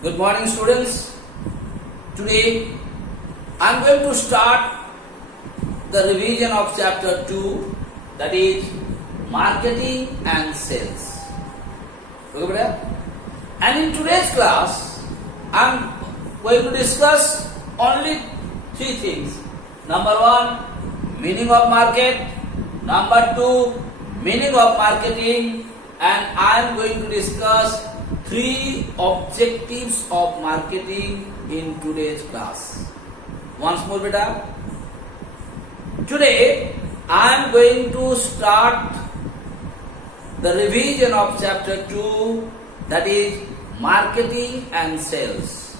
Good morning, students. Today I am going to start the revision of chapter 2, that is marketing and sales. Okay, brother? And in today's class I am going to discuss only three things. Number 1, meaning of market. Number 2, meaning of marketing. And I am going to discuss 3 objectives of marketing in today's class. Once more, beta. Today I am going to start the revision of chapter 2, that is marketing and sales.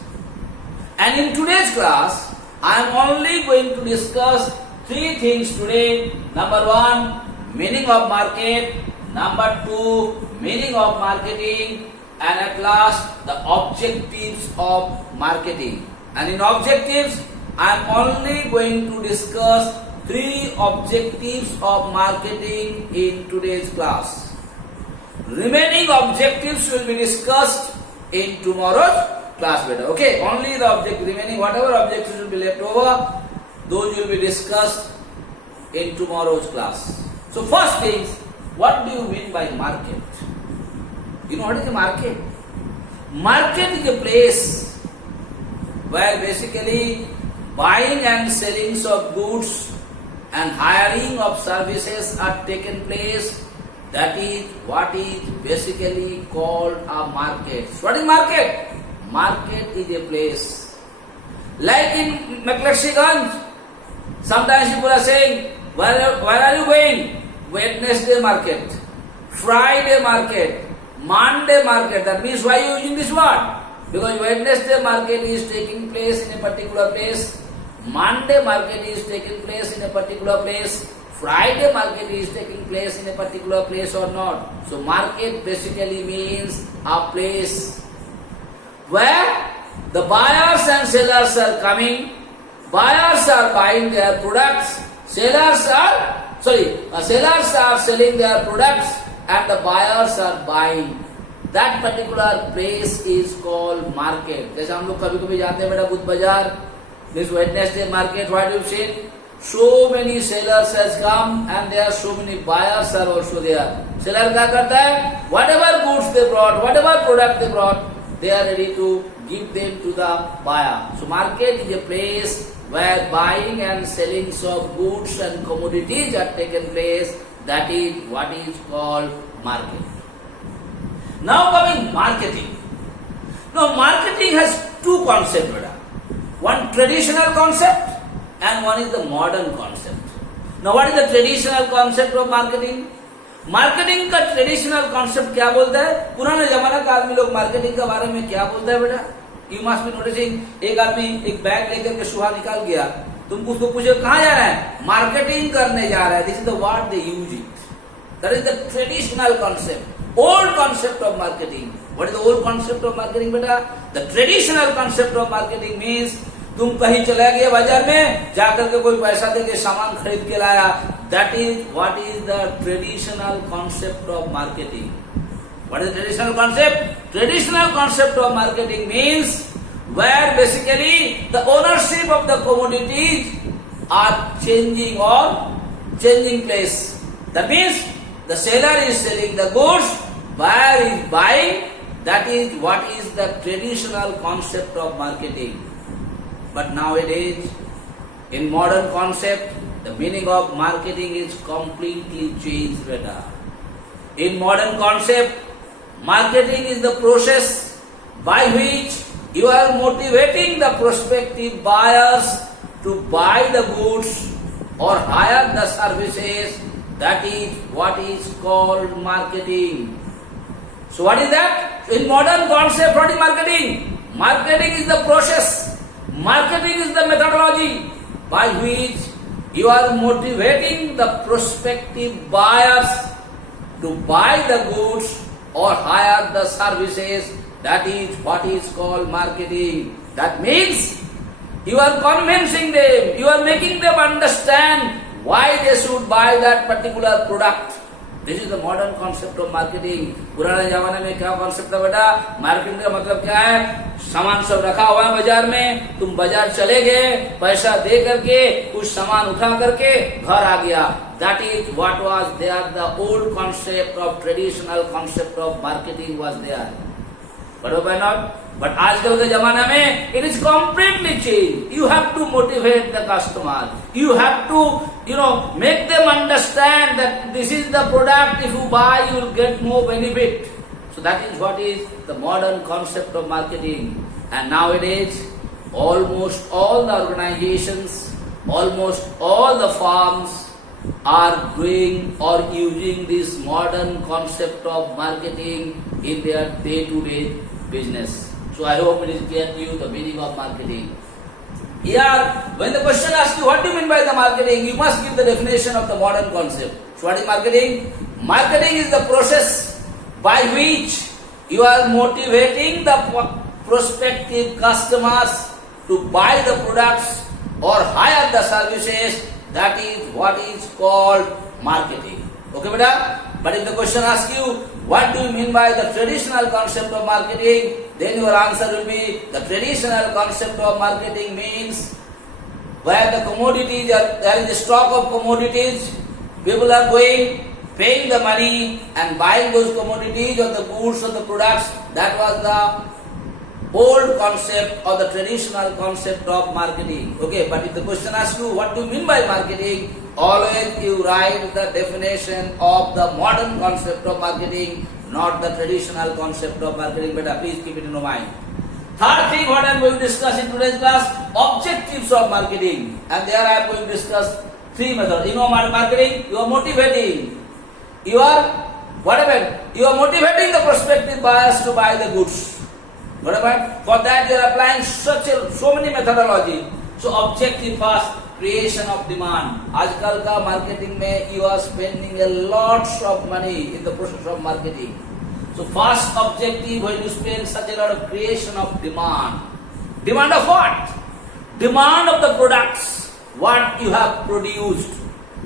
And in today's class I am only going to discuss 3 things today. Number 1, meaning of market. Number 2, meaning of marketing. And at last, the objectives of marketing. And in objectives, I am only going to discuss 3 objectives of marketing in today's class. Remaining objectives will be discussed in tomorrow's class, beta. Okay, only the remaining whatever objectives will be left over, those will be discussed in tomorrow's class. So first things, what do you mean by market? You know what is a market? Market is a place where basically buying and selling of goods and hiring of services are taken place. That is what is basically called a market. What is market? Market is a place. Like in McLeodganj, sometimes people are saying, where are you going? Wednesday market, Friday market, Monday market. That means why are you using this word? Because Wednesday market is taking place in a particular place, Monday market is taking place in a particular place, Friday market is taking place in a particular place or not. So market basically means a place where the buyers and sellers are coming, buyers are buying their products, sellers are selling their products and the buyers are buying. That particular place is called market. जैसे हम लोग कभी कभी जाते हैं बेटा बुध बाजार, this Wednesday market, what you see? So many sellers has come and there are so many buyers are also there. Seller क्या करता है? Whatever goods they brought, whatever product they brought, they are ready to give them to the buyer. So market is a place where buying and selling of goods and commodities are taken place. That is what is called market. Now coming marketing. Now marketing has 2 concepts. One traditional concept and one is the modern concept. Now what is the traditional concept of marketing? Marketing का traditional concept क्या बोलता है? पुराने जमाना का आदमी लोग marketing के बारे में क्या बोलता है बेटा? You must be noticing, एक आदमी एक बैग लेकर के सुहा निकाल गया, तुम उसको पूछो कहाँ जा रहा है? मार्केटिंग करने जा रहा है. This is the word they use it. That is the traditional concept, old concept of marketing. What is the old concept of marketing बेटा? The traditional concept of marketing means तुम कहीं चले गए बाजार में, जाकर के कोई पैसा देके सामान खरीद के लाया. That is what is the traditional concept of marketing. What is the traditional concept? Traditional concept of marketing means where basically the ownership of the commodities are changing place. That means the seller is selling the goods, buyer is buying. That is what is the traditional concept of marketing. But nowadays, in modern concept, the meaning of marketing is completely changed, better. In modern concept, marketing is the process by which you are motivating the prospective buyers to buy the goods or hire the services. That is what is called marketing. So what is that? In modern concept, what is marketing? Marketing is the process. Marketing is the methodology by which you are motivating the prospective buyers to buy the goods or hire the services. That is what is called marketing. That means you are convincing them, you are making them understand why they should buy that particular product. This is the modern concept of marketing. पुराने जमाने में क्या concept था बेटा? Marketing का मतलब क्या है? सामान सब रखा हुआ है बाजार में, तुम बाजार चले गए, पैसा दे करके कुछ सामान उठा करके घर आ गया. That is what was there. The old concept of traditional concept of marketing was there. बरोबर है not? But आजकल के जमाना में it is completely changed. You have to motivate the customer. You have to, make them understand that this is the product. If you buy, you will get more benefit. So that is what is the modern concept of marketing. And nowadays, almost all the organizations, almost all the firms are doing or using this modern concept of marketing in their day-to-day business. So I hope it is clear to you the meaning of marketing. Here, when the question asks you what do you mean by the marketing, you must give the definition of the modern concept. So what is marketing? Marketing is the process by which you are motivating the prospective customers to buy the products or hire the services. That is what is called marketing. Okay, beta? But if the question asks you, what do you mean by the traditional concept of marketing? Then your answer will be, the traditional concept of marketing means where the commodities are, there is a stock of commodities, people are going, paying the money and buying those commodities or the goods or the products. That was the old concept or the traditional concept of marketing. Okay, but if the question asks you what do you mean by marketing, always you write the definition of the modern concept of marketing, not the traditional concept of marketing. But please keep it in your mind. Third thing what I am going to discuss in today's class, objectives of marketing. And there I am going to discuss three methods. Marketing, you are motivating. You are motivating the prospective buyers to buy the goods. Whatever. For that they are applying so many methodology. So objective first, creation of demand. आजकल का marketing में you are spending a lots of money in the process of marketing. So first objective when you spend such a lot of creation of demand. Demand of what? Demand of the products what you have produced.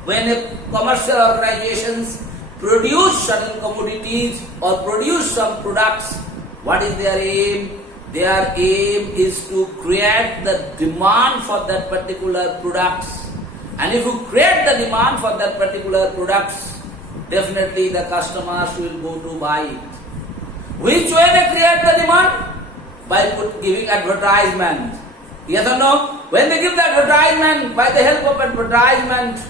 When a commercial organizations produce certain commodities or produce some products, what is their aim? Their aim is to create the demand for that particular products. And if you create the demand for that particular products, definitely the customers will go to buy it. Which way they create the demand? By giving advertisement. Yes or no? When they give the advertisement, by the help of advertisement,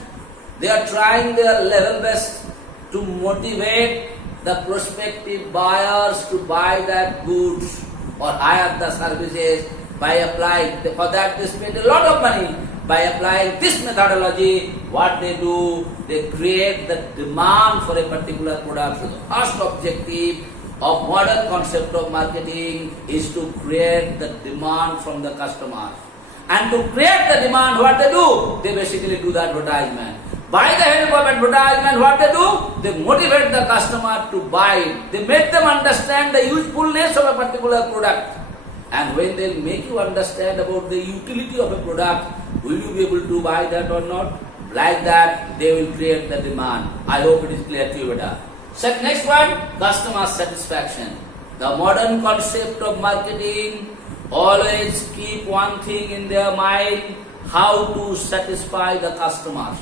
they are trying their level best to motivate the prospective buyers to buy that goods or hire the services by applying. For that they spend a lot of money. By applying this methodology, what they do, they create the demand for a particular product. So the first objective of modern concept of marketing is to create the demand from the customers. And to create the demand, what they do? They basically do the advertisement. By the help of advertisement, what they do? They motivate the customer to buy it. They make them understand the usefulness of a particular product. And when they make you understand about the utility of a product, will you be able to buy that or not? Like that, they will create the demand. I hope it is clear to you, beta. Next one, customer satisfaction. The modern concept of marketing always keep one thing in their mind, how to satisfy the customers.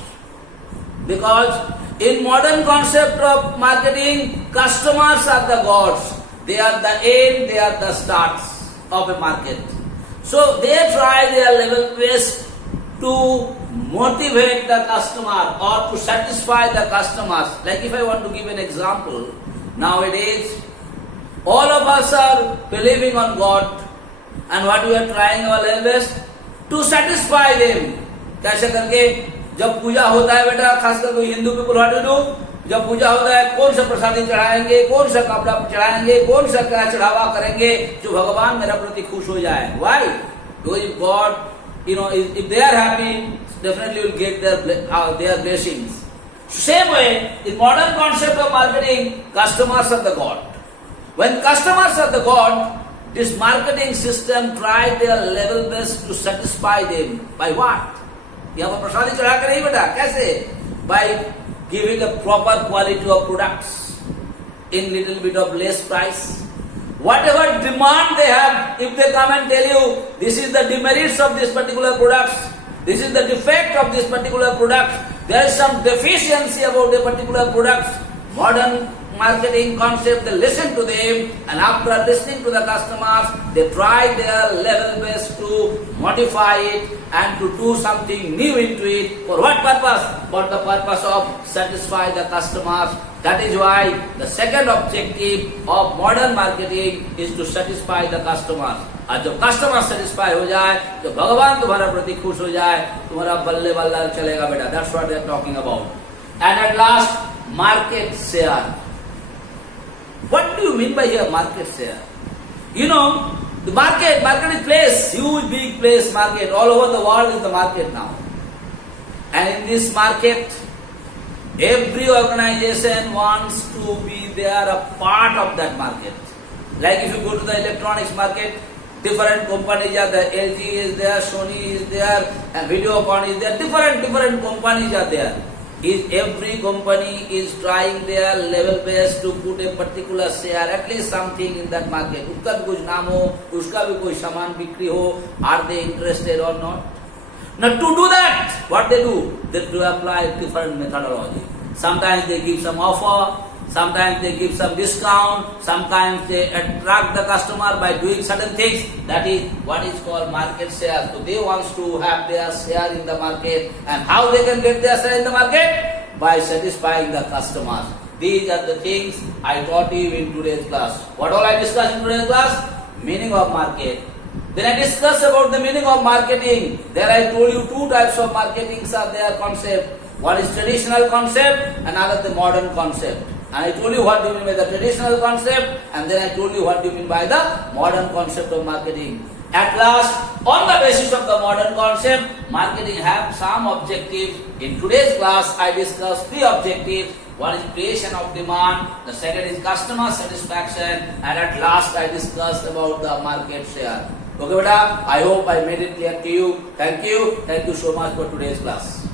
Because in modern concept of marketing, customers are the gods. They are the end, they are the starts of a market. So they try their level best to motivate the customer or to satisfy the customers. Like if I want to give an example, nowadays all of us are believing on God, and what we are trying our level best to satisfy them. कैसे करके? जब पूजा होता है बेटा, खासकर कोई Hindu people what do, जब पूजा होता है कौन सा प्रसादी चढ़ाएंगे, कौन सा कपड़ा चढ़ाएंगे, कौन सा क्या चढ़ावा करेंगे जो भगवान मेरा प्रति खुश हो जाए. Why? Because if God, if they are happy, definitely will get their blessings. Same way, in modern concept of marketing, customers are the God. When customers are the God, this marketing system try their level best to satisfy them. By what? यहाँ पर प्रसादी चढ़ा कर नहीं बेटा, कैसे? By giving a proper quality of products in little bit of less price. Whatever demand they have, if they come and tell you, this is the demerits of this particular product, this is the defect of this particular product, there is some deficiency about a particular product, modern marketing concept, they listen to them, and after listening to the customers, they try their level best to modify it and to do something new into it. For what purpose? For the purpose of satisfy the customers. That is why the second objective of modern marketing is to satisfy the customers. और जब customer satisfy हो जाए तो भगवान तुम्हारा प्रति खुश हो जाए, तुम्हारा बल्ले बल्ला चलेगा बेटा. That's what they are talking about. And at last, market share. What do you mean by here market share? You know, the market is place, huge big place market, all over the world is the market now. And in this market, every organization wants to be there, a part of that market. Like if you go to the electronics market, different companies are there, LG is there, Sony is there, and Videocon is there, different companies are there. Every company is trying their level best to put a particular share, at least something in that market. उसका भी कुछ नाम हो, उसका भी कोई सामान बिक्री हो, are they interested or not? Now to do that, what they do? They do apply different methodology. Sometimes they give some offer, sometimes they give some discount, sometimes they attract the customer by doing certain things. That is what is called market share. So they want to have their share in the market. And how they can get their share in the market? By satisfying the customers. These are the things I taught you in today's class. What all I discussed in today's class? Meaning of market. Then I discussed about the meaning of marketing. There I told you two types of marketings are there concept. One is traditional concept, another the modern concept. And I told you what do you mean by the traditional concept, and then I told you what do you mean by the modern concept of marketing. At last, on the basis of the modern concept, marketing have some objectives. In today's class, I discussed three objectives. One is creation of demand, the second is customer satisfaction, and at last I discussed about the market share. Okay, beta, I hope I made it clear to you. Thank you so much for today's class.